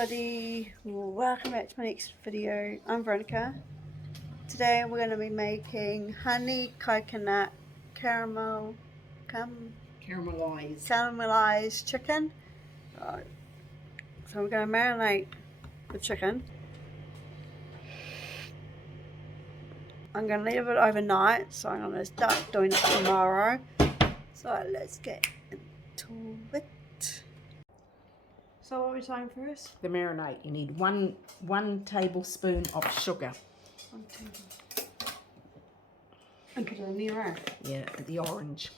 everybody, welcome back to my next video. I'm Veronica. Today we're going to be making honey coconut caramelized chicken. Right. So we're going to marinate the chicken. I'm going to leave it overnight, so I'm going to start doing it tomorrow. So let's get into it. So what are we saying first? The marinade. You need one tablespoon of sugar. 1 tablespoon. And put it in the orange. Yeah, the orange.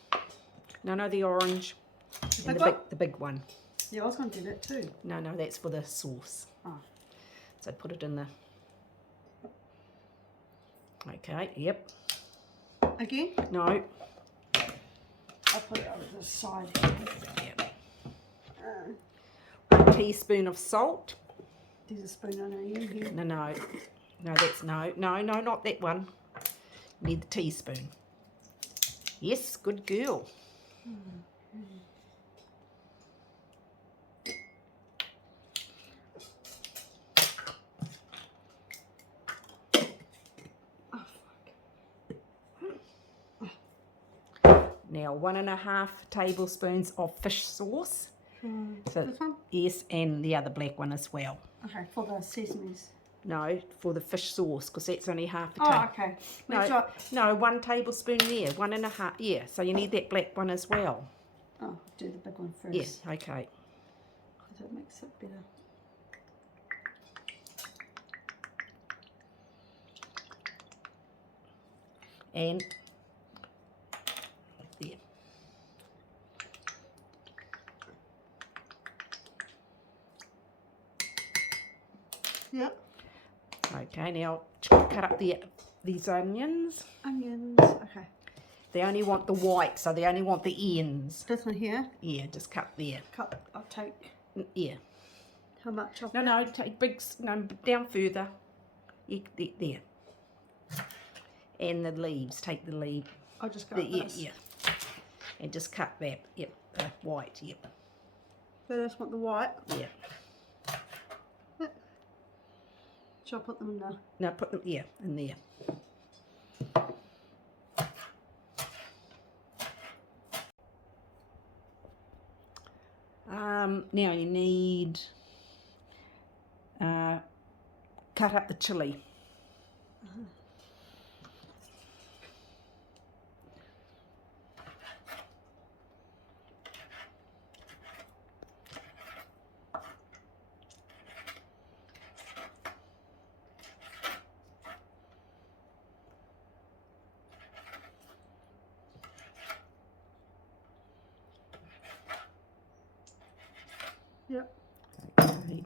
No, the orange. The big one. Yeah, I was going to do that too. No, that's for the sauce. Oh. So put it in the... Okay, yep. Again? No. I'll put it over the side here. Yep. 1 teaspoon of salt. There's a spoon on it here. No, that's no, not that one. You need the teaspoon. Yes, good girl. Now 1.5 tablespoons of fish sauce. So, this one? Yes, and the other black one as well. Okay, for the sesames. No, for the fish sauce, because that's only half a tablespoon. Oh, okay. No, 1 tablespoon there, 1.5. Yeah, so you need that black one as well. Oh, do the big one first. Yes, okay. Because it makes it better. And there. Yep. Okay, now cut up these onions. Okay. They only want the white, so they only want the ends. This one here? Yeah, just cut there. I'll take... Yeah. How much of No, take big... No, down further. There. And the leaves, take the leaf. I'll just go this. Yeah. And just cut that. Yep, white, yep. So that's what the white? Yeah. Shall I put them in there? No, put them, in there. Now you need, cut up the chilli. Yep. Okay.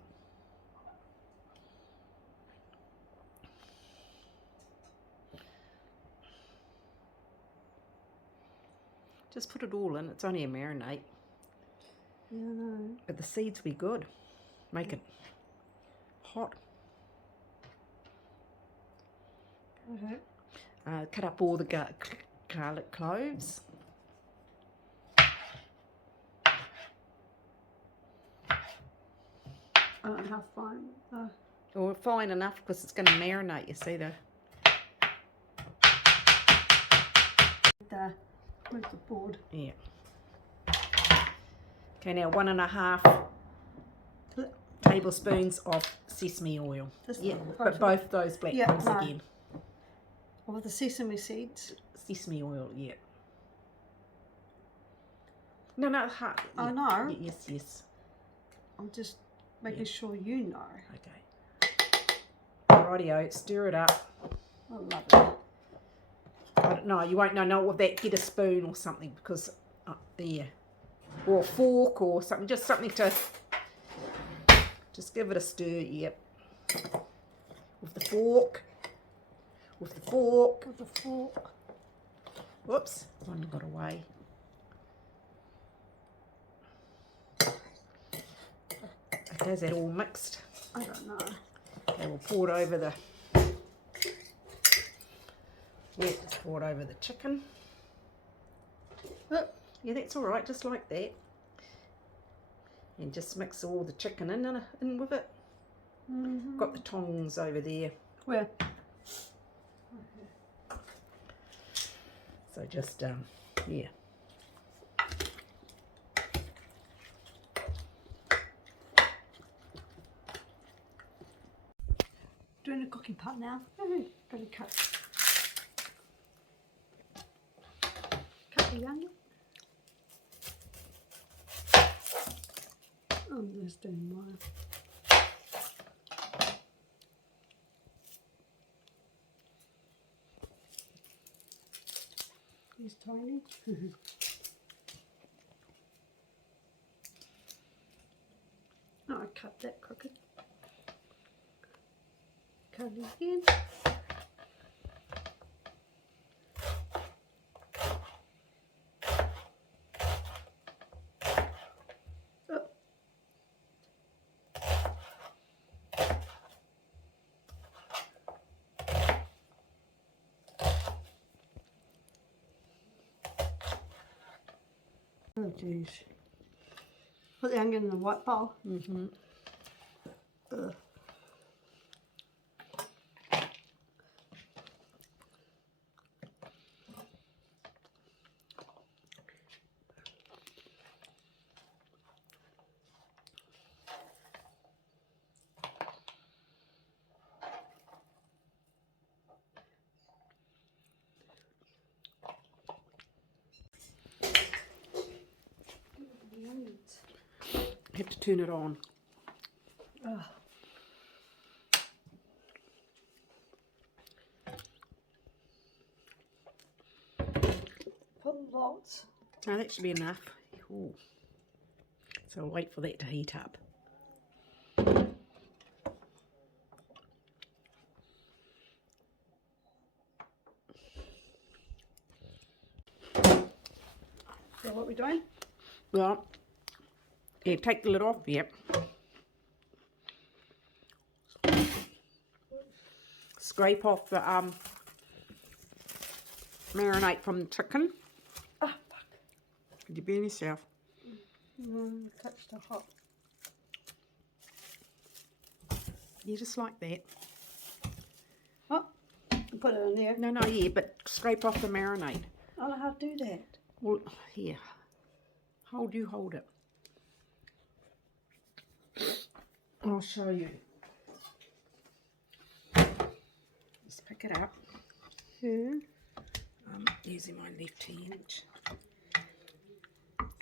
Just put it all in. It's only a marinade. Yeah, I know. But the seeds will be good. Make it hot. Okay. Cut up all the garlic cloves. I don't know how fine. Or fine enough because it's going to marinate, you see. Move the board. Yeah. Okay, now 1.5 tablespoons of sesame oil. But both those black ones again. Or the sesame seeds. Sesame oil, yeah. No, hard. I know. Yes. I'm just making sure you know. Okay. Rightio, stir it up. I love it. I don't know, you won't know with that. Get a spoon or something because there, or a fork or something. Just something to just give it a stir. Yep. With the fork. Whoops, one got away. Okay, is that all mixed? I don't know. Okay, we'll pour it over the... Yeah, just pour it over the chicken. Oh, yeah, that's all right, just like that. And just mix all the chicken in with it. Got the tongs over there. Where? So just, yeah. Doing a cooking pot now. Gonna cut the onion. I'm just doing mine. He's tiny. Oh, I cut that crooked. Cut it again. Oh. Oh jeez. Put the onion in the white bowl. Mm-hmm. Ugh. The onions. Have to turn it on. Ugh. Put lots. No, that should be enough. Ooh. So I'll wait for that to heat up. So what we're doing? Well, yeah, take the lid off. Yep. Scrape off the marinade from the chicken. Ah, fuck. Did you burn yourself? Touch the hot. Yeah, just like that. Oh, put it in there. No, yeah, but scrape off the marinade. I don't know how to do that. Well, here. Hold it. I'll show you. Just pick it up. Yeah. Using my left hand.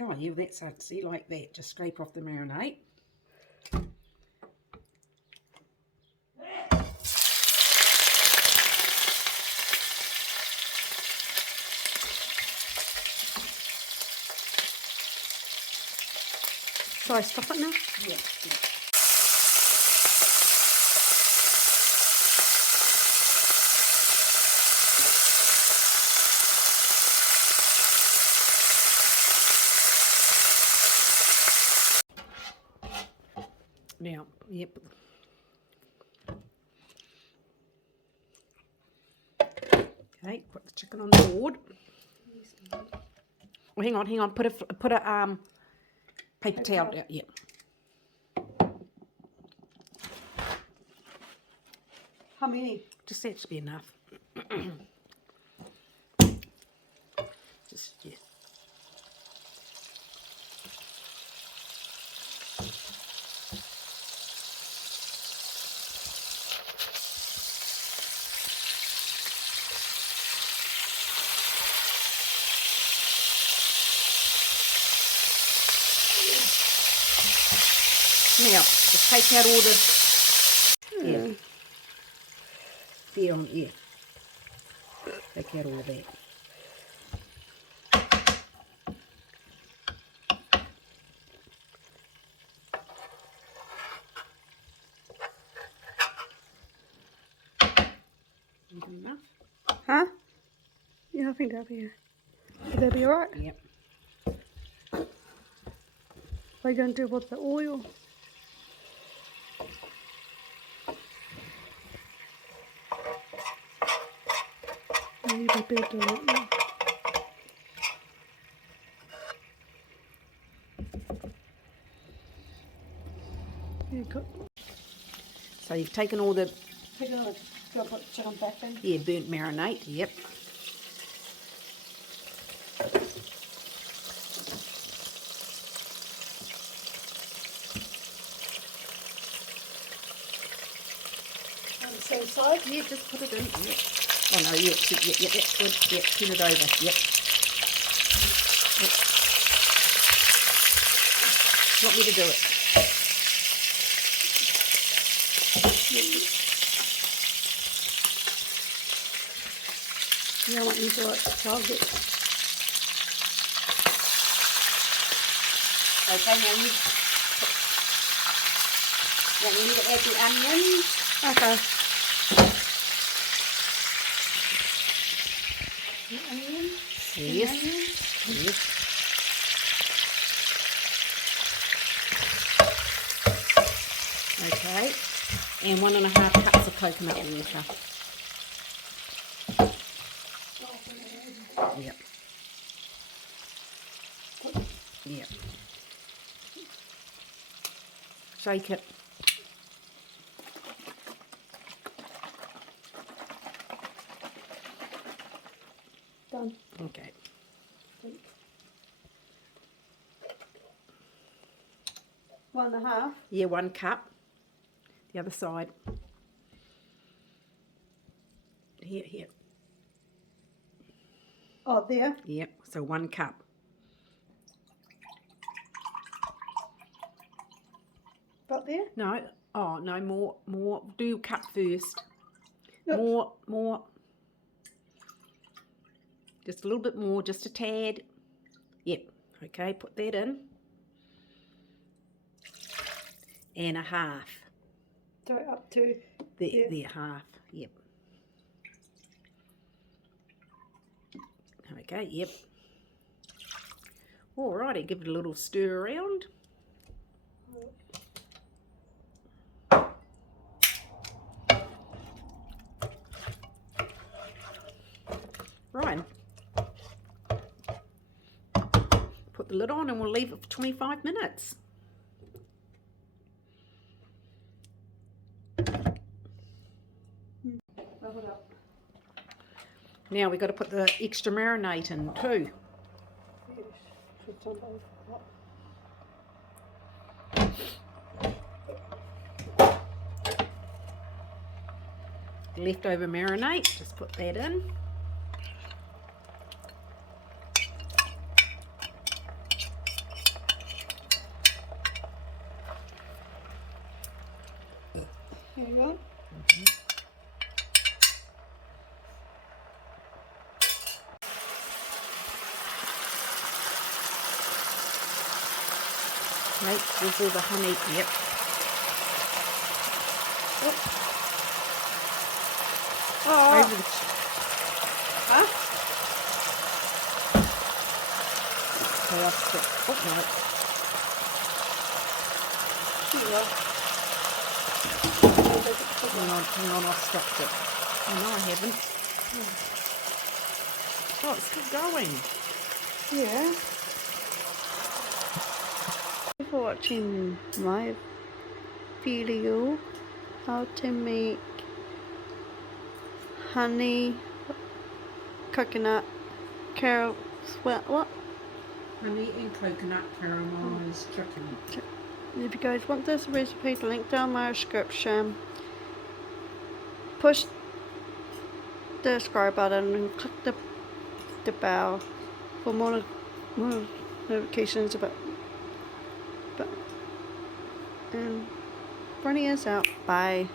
Oh, yeah, that's it. See, like that. Just scrape off the marinade. Shall I stop it now? Yeah. Now, yep. Okay, put the chicken on the board. Oh, hang on. Put a paper towel down. Yep. How many? Just that should be enough. Just yeah. Now, just take out all the, yeah, there on, yeah, take out all of that. Enough? Huh? Yeah, I think that'll be. Will that be alright? Yep. What are you going to do with the oil? Maybe better doing it now. Yeah, good. So you've taken all the Do I put chicken back in? burnt marinade. Yep. On the same side? Yeah, just put it in. Yep. Oh no, yep, that's good. Yep, turn it over. Yep. Want me to do it? Yeah, I want you to do it. So I'll get... Okay, now you need to add the onions. Okay. Yes. Yes. Okay. And 1.5 cups of coconut water. Yep. Yep. Shake it. Done. Okay. 1.5. Yeah, 1 cup. The other side. Here. Oh, there. Yep. So 1 cup. Got there? No. Oh no, more. Do cup first. Oops. More. Just a little bit more, just a tad. Yep. Okay, put that in. And a half. So up to There, half. Yep. Okay, yep. Alrighty, give it a little stir around. Right. Put the lid on and we'll leave it for 25 minutes. Now we've got to put the extra marinade in too. Leftover marinade, just put that in. Here you go. Right, there's all the honey. Yep. Oh. Over the Huh? so I'll stick. Oh no. Here you go. Hang on, I've stopped it. Oh no, I haven't. Oh, it's still going. Yeah. Thank you for watching my video how to make honey coconut what? Honey and coconut caramelized chicken. If you guys want this recipe, the link down my description. Push the subscribe button and click the bell for more notifications about. And Bernie is out. Bye.